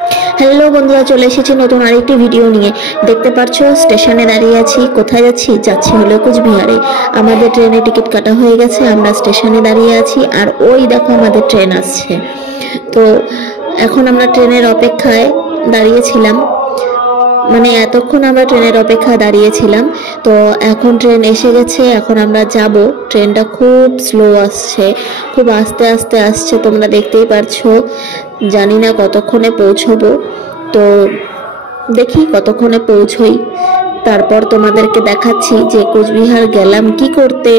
Hello বন্ধুরা, চলে এসেছি নতুন আরেকটি ভিডিও নিয়ে। দেখতে পাচ্ছ স্টেশনে দাঁড়িয়ে আছি। কোথায় যাচ্ছি? যাচ্ছি হলো কোচবিহারে। আমাদের ট্রেনের টিকিট কাটা হয়ে গেছে, আমরা স্টেশনে দাঁড়িয়ে আছি। আর ওই দেখো আমাদের ট্রেন আসছে। তো এখন আমরা ট্রেনের অপেক্ষায় দাঁড়িয়েছিলাম, মানে এতক্ষণ আমরা ট্রেনের অপেক্ষায় দাঁড়িয়েছিলাম। তো এখন ট্রেন এসে গেছে, এখন আমরা যাব। ট্রেনটা খুব স্লো আসছে, খুব আস্তে আস্তে আসছে, তোমরা দেখতেই পারছো। জানি না কতক্ষণে পৌঁছবো, তো দেখি কতক্ষণে পৌঁছই। তারপর তোমাদেরকে দেখাচ্ছি যে কোচবিহার গেলাম কি করতে,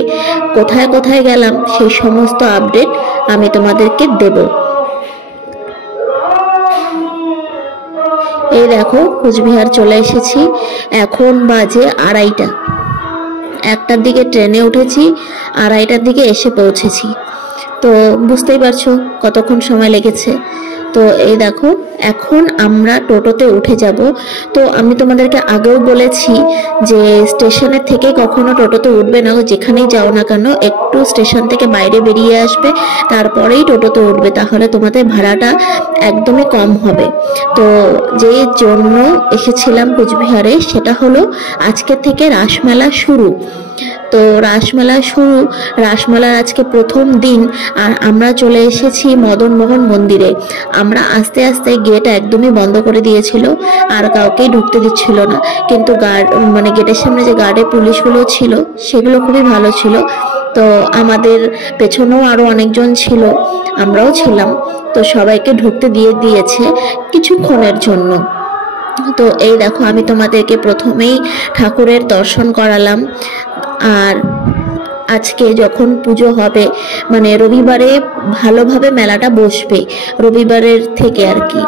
কোথায় কোথায় গেলাম, সেই সমস্ত আপডেট আমি তোমাদেরকে দেব। এই দেখো কোচবিহার চলে এসেছি। এখন বাজে 2:30। 1টার দিকে ট্রেনে উঠেছি, 2:30টার দিকে এসে পৌঁছেছি। তো বুঝতেই পারছো কতক্ষণ সময় লেগেছে। তো এই দেখো এখন আমরা টোটোতে উঠে যাব। তো আমি তোমাদেরকে আগেও বলেছি যে স্টেশনের থেকে কখনো টোটোতে উঠবে না, যেখানেই যাও না কেন একটু স্টেশন থেকে বাইরে বেরিয়ে আসবে, তারপরেই টোটোতে উঠবে, তাহলে তোমাদের ভাড়াটা একদমই কম হবে। তো যে জন্য এসেছিলাম কোচবিহারে সেটা হলো আজকে থেকে রাসমেলা শুরু। তো রাসমেলা শুরু, রাসমেলার আজকে প্রথম দিন। আর আমরা চলে এসেছি মদন মোহন মন্দিরে। আমরা আস্তে আস্তে গেট একদমই বন্ধ করে দিয়েছিল, আর কাউকেই ঢুকতে দিচ্ছিল না। কিন্তু মানে গেটের সামনে যে গার্ডে পুলিশগুলো ছিল সেগুলো খুবই ভালো ছিল। তো আমাদের পেছনেও আরো অনেকজন ছিল, আমরাও ছিলাম। তো সবাইকে ঢুকতে দিয়েছে কিছুক্ষণের জন্য। তো এই দেখো আমি তোমাদেরকে প্রথমেই ঠাকুরের দর্শন করালাম। আর আজকে যখন পুজো হবে, মানে রবিবারে ভালোভাবে মেলাটা বসবে, রবিবারের থেকে আর কি।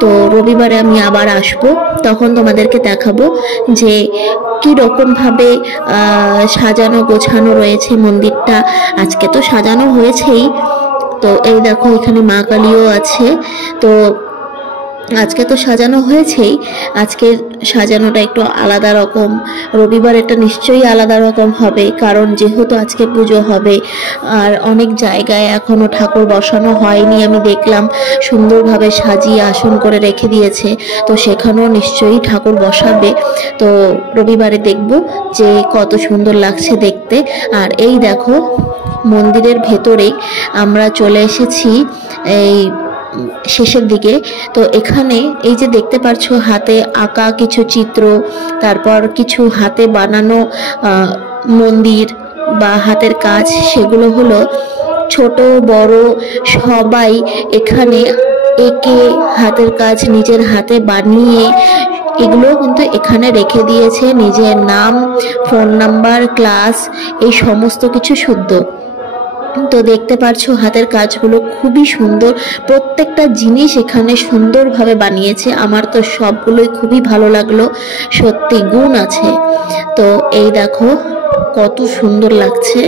তো রবিবারে আমি আবার আসব, তখন তোমাদেরকে দেখাবো যে কি রকম ভাবে সাজানো গোছানো রয়েছে মন্দিরটা। আজকে তো সাজানো হয়েছেই। তো এই দেখো এখানে মা কালীও আছে। তো আজকে তো সাজানো হয়েছেই, আজকের সাজানোটা একটু আলাদা রকম। রবিবার এটা নিশ্চয়ই আলাদা রকম হবে, কারণ যেহেতু আজকে পুজো হবে। আর অনেক জায়গায় এখনো ঠাকুর বসানো হয়নি, আমি দেখলাম সুন্দরভাবে সাজিয়ে আসন করে রেখে দিয়েছে। তো সেখানেও নিশ্চয়ই ঠাকুর বসাবে। তো রবিবারে দেখব যে কত সুন্দর লাগছে দেখতে। আর এই দেখো মন্দিরের ভেতরেই আমরা চলে এসেছি এই শেষের দিকে। তো এখানে এই যে দেখতে পাচ্ছ হাতে আঁকা কিছু চিত্র, তারপর কিছু হাতে বানানো মন্দির বা হাতের কাজ, সেগুলো হলো ছোট বড় সবাই এখানে এঁকে হাতের কাজ নিজের হাতে বানিয়ে এগুলো কিন্তু এখানে রেখে দিয়েছে, নিজের নাম, ফোন নাম্বার, ক্লাস, এই সমস্ত কিছু শুদ্ধ। তো দেখতে পারছো হাতের কাজগুলো খুবই সুন্দর, প্রত্যেকটা জিনিস এখানে সুন্দরভাবে বানিয়েছে। আমার তো সবগুলোই খুবই ভালো লাগলো, সত্যি গুণ আছে। তো এই দেখো কত সুন্দর লাগছে,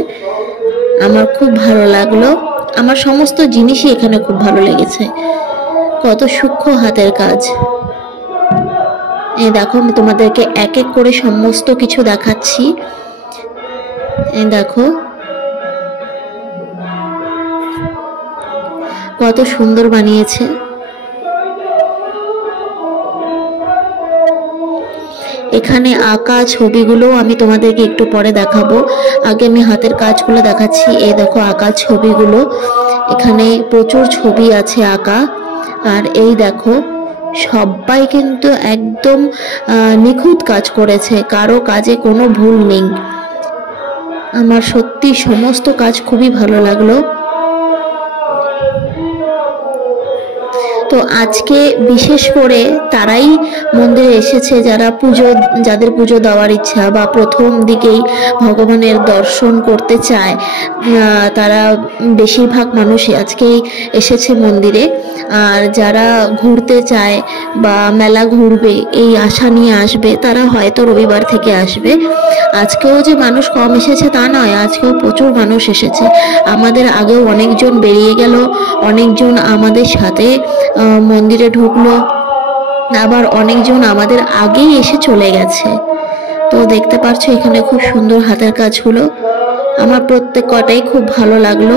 আমার খুব ভালো লাগলো। আমার সমস্ত জিনিসই এখানে খুব ভালো লেগেছে, কত সূক্ষ্ম হাতের কাজ। এই দেখো আমি তোমাদেরকে এক এক করে সমস্ত কিছু দেখাচ্ছি। এই দেখো কত সুন্দর বানিয়েছে। এখানে আঁকা ছবিগুলো আমি তোমাদেরকে একটু পরে দেখাবো, আগে আমি হাতের কাজগুলো দেখাচ্ছি। এই দেখো আঁকা ছবিগুলো, এখানে প্রচুর ছবি আছে আঁকা। আর এই দেখো সবাই কিন্তু একদম নিখুঁত কাজ করেছে, কারো কাজে কোনো ভুল নেই। আমার সত্যি সমস্ত কাজ খুবই ভালো লাগলো। তো আজকে বিশেষ করে তারাই মন্দিরে এসেছে যাদের পুজো দেওয়ার ইচ্ছা বা প্রথম দিকেই ভগবানের দর্শন করতে চায়, তারা বেশিরভাগ মানুষই আজকেই এসেছে মন্দিরে। আর যারা ঘুরতে চায় বা মেলা ঘুরবে এই আশা নিয়ে আসবে, তারা হয়তো রবিবার থেকে আসবে। আজকেও যে মানুষ কম এসেছে তা নয়, আজকেও প্রচুর মানুষ এসেছে। আমাদের আগেও অনেকজন বেরিয়ে গেল, অনেকজন আমাদের সাথে মন্দিরে ঢুকলো, আবার অনেকজন আমাদের আগেই এসে চলে গেছে। তো দেখতে পাচ্ছ এখানে খুব সুন্দর হাতের কাজগুলো, আমার প্রত্যেক কটাই খুব ভালো লাগলো।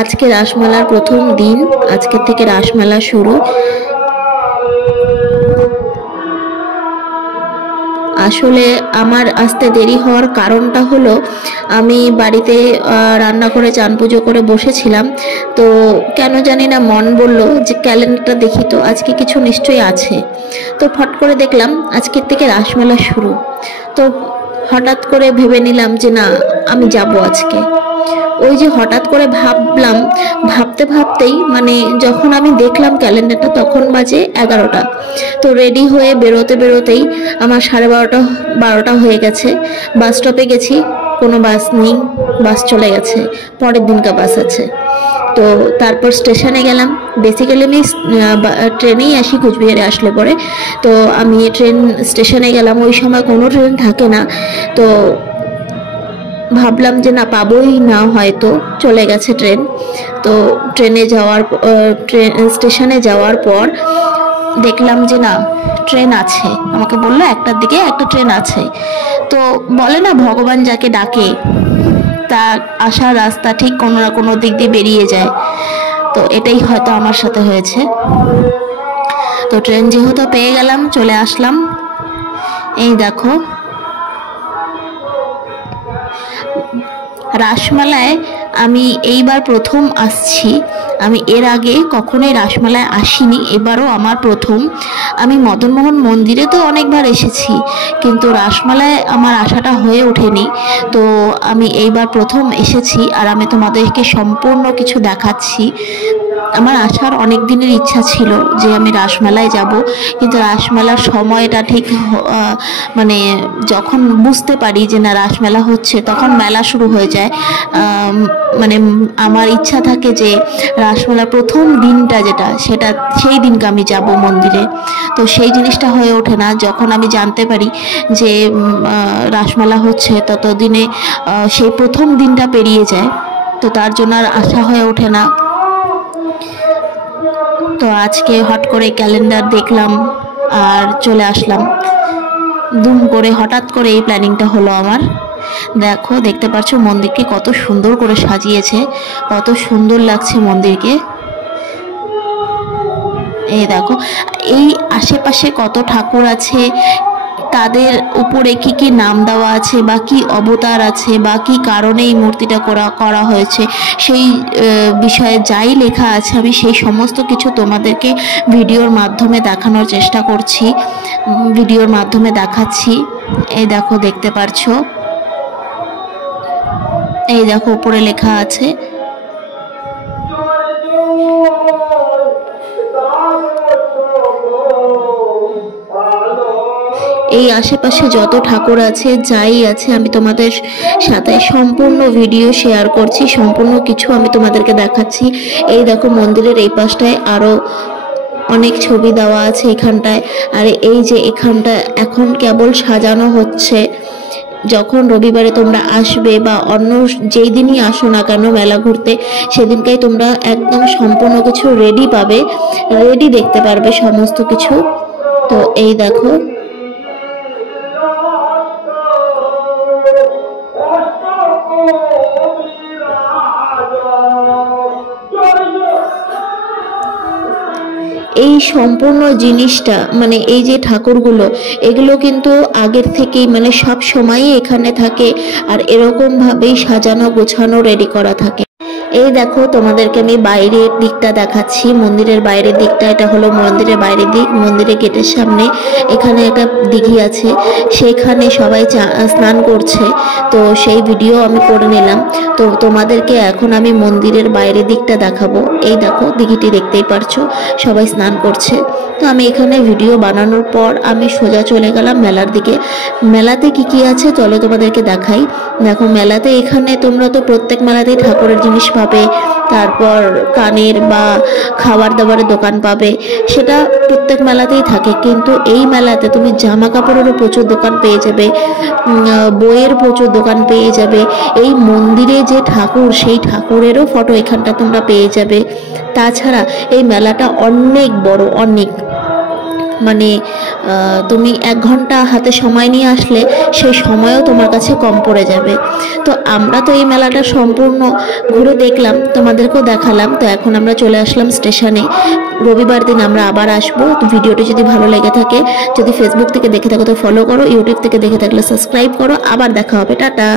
আজকে রাসমেলার প্রথম দিন, আজকের থেকে রাসমেলা শুরু। আসলে আমার আসতে দেরি হওয়ার কারণটা হলো আমি বাড়িতে রান্না করে চান পুজো করে বসেছিলাম, তো কেন জানি না মন বলল যে ক্যালেন্ডারটা দেখি তো আজকে কিছু নিশ্চয়ই আছে। তো ফট করে দেখলাম আজকের থেকে রাসমেলা শুরু। তো হঠাৎ করে ভেবে নিলাম যে না, আমি যাব আজকে। ওই যে হঠাৎ করে ভাবলাম, ভাবতে ভাবতেই মানে যখন আমি দেখলাম ক্যালেন্ডারটা তখন বাজে 11টা। তো রেডি হয়ে বেরোতে বেরোতেই আমার 12:30 হয়ে গেছে। বাস স্টপে গেছি, কোনো বাস নেই, বাস চলে গেছে, পরের দিনকার বাস আছে। তো তারপর স্টেশনে গেলাম। বেসিক্যালি আমি ট্রেনেই আসি, কুচবিহারে আসলে পরে। তো আমি ট্রেন স্টেশনে গেলাম, ওই সময় কোনো ট্রেন থাকে না। তো ভাবলাম যে না, পাবোই না, হয়তো চলে গেছে ট্রেন। তো স্টেশনে যাওয়ার পর দেখলাম যে না, ট্রেন আছে। আমাকে বললো 1টার দিকে একটা ট্রেন আছে। তো বলে না, ভগবান যাকে ডাকে তার আসার রাস্তা ঠিক কোনো না কোনো দিক দিয়ে বেরিয়ে যায়। তো এটাই হয়তো আমার সাথে হয়েছে। তো ট্রেন যেহেতু পেয়ে গেলাম, চলে আসলাম। এই দেখো, রাসমেলায় আমি এইবার প্রথম আসছি। আমি এর আগে কখনোই রাসমেলায় আসিনি, এবারও আমার প্রথম। আমি মদনমোহন মন্দিরে তো অনেকবার এসেছি, কিন্তু রাসমেলায় আমার আসাটা হয়ে ওঠেনি। তো আমি এইবার প্রথম এসেছি, আর আমি তোমাদেরকে সম্পূর্ণ কিছু দেখাচ্ছি। আমার আসার অনেক দিনের ইচ্ছা ছিল যে আমি রাসমেলায় যাব, কিন্তু রাসমেলার সময়টা ঠিক মানে যখন বুঝতে পারি যে না রাসমেলা হচ্ছে, তখন মেলা শুরু হয়ে যায়। মানে আমার ইচ্ছা থাকে যে রাসমেলার প্রথম দিনটা যেটা, সেই দিনকে আমি যাব মন্দিরে। তো সেই জিনিসটা হয়ে ওঠে না। যখন আমি জানতে পারি যে রাসমেলা হচ্ছে, ততদিনে সেই প্রথম দিনটা পেরিয়ে যায়। তো তার জন্য আর আশা হয়ে ওঠে না। তো আজকে হট করে ক্যালেন্ডার দেখলাম আর চলে আসলাম। দুম করে হঠাৎ করে এই প্ল্যানিংটা হলো আমার। দেখো, দেখতে পাচ্ছ মন্দিরকে কত সুন্দর করে সাজিয়েছে, কত সুন্দর লাগছে মন্দিরকে। এই দেখো, এই আশেপাশে কত ঠাকুর আছে, তাদের উপরে কি কি নাম দেওয়া আছে, বা কি অবতার আছে, বা কি কারণে এই মূর্তিটা করা হয়েছে, সেই বিষয়ে যাই লেখা আছে, আমি সেই সমস্ত কিছু তোমাদেরকে ভিডিওর মাধ্যমে দেখানোর চেষ্টা করছি, ভিডিওর মাধ্যমে দেখাচ্ছি। এই দেখো, দেখতে পারছো, এই দেখো উপরে লেখা আছে। এই আশেপাশে যত ঠাকুর আছে, যাই আছে, আমি তোমাদের সাথে সম্পূর্ণ ভিডিও শেয়ার করছি, সম্পূর্ণ কিছু আমি তোমাদেরকে দেখাচ্ছি। এই দেখো, মন্দিরের এই পাশটায় আরো অনেক ছবি দেওয়া আছে এখানটায়। আর এই যে এখানটা এখন কেবল সাজানো হচ্ছে। যখন রবিবারে তোমরা আসবে বা অন্য যেই দিনই আসো না কেন মেলা ঘুরতে, সেদিনকেই তোমরা একদম সম্পূর্ণ কিছু রেডি পাবে, রেডি দেখতে পারবে সমস্ত কিছু। তো এই দেখো, এই সম্পূর্ণ জিনিসটা মানে এই যে ঠাকুরগুলো, এগুলো কিন্তু আগের থেকেই মানে সব সময়ই এখানে থাকে, আর এরকম ভাবেই সাজানো গোছানো রেডি করা থাকে। এই দেখো, তোমাদেরকে আমি বাইরের দিকটা দেখাচ্ছি, মন্দিরের বাইরের দিকটা। এটা হলো মন্দিরের বাইরের দিক। মন্দিরের গেটের সামনে এখানে একটা দিঘি আছে, সেখানে সবাই স্নান করছে। তো সেই ভিডিও আমি করে নিলাম। তো তোমাদেরকে এখন আমি মন্দিরের বাইরের দিকটা দেখাবো। এই দেখো, দিঘিটি দেখতেই পারছো, সবাই স্নান করছে। তো আমি এখানে ভিডিও বানানোর পর আমি সোজা চলে গেলাম মেলার দিকে। মেলাতে কি কি আছে চলো তোমাদেরকে দেখাই। দেখো, মেলাতে এখানে তোমরা তো প্রত্যেক মেলাতেই ঠাকুরের জিনিস পাবে, তারপর কানের বা খাবার দাবারের দোকান পাবে, সেটা প্রত্যেক মেলাতেই থাকে। কিন্তু এই মেলাতে তুমি জামা কাপড়েরও প্রচুর দোকান পেয়ে যাবে, বইয়ের প্রচুর দোকান পেয়ে যাবে। এই মন্দিরে যে ঠাকুর, সেই ঠাকুরেরও ফটো এখানটা তোমরা পেয়ে যাবে। তাছাড়া এই মেলাটা অনেক বড়, অনেক মানে তুমি 1 ঘন্টা হাতে সময় নিয়ে আসলে সেই সময়ও তোমার কাছে কম পড়ে যাবে। তো আমরা তো এই মেলাটা সম্পূর্ণ ঘুরে দেখলাম, তোমাদেরকেও দেখালাম। তো এখন আমরা চলে আসলাম স্টেশনে। রবিবার দিন আমরা আবার আসবো। তো ভিডিওটি যদি ভালো লেগে থাকে, যদি ফেসবুক থেকে দেখে থাকো তো ফলো করো, ইউটিউব থেকে দেখে থাকলে সাবস্ক্রাইব করো। আবার দেখা হবে, টাটা।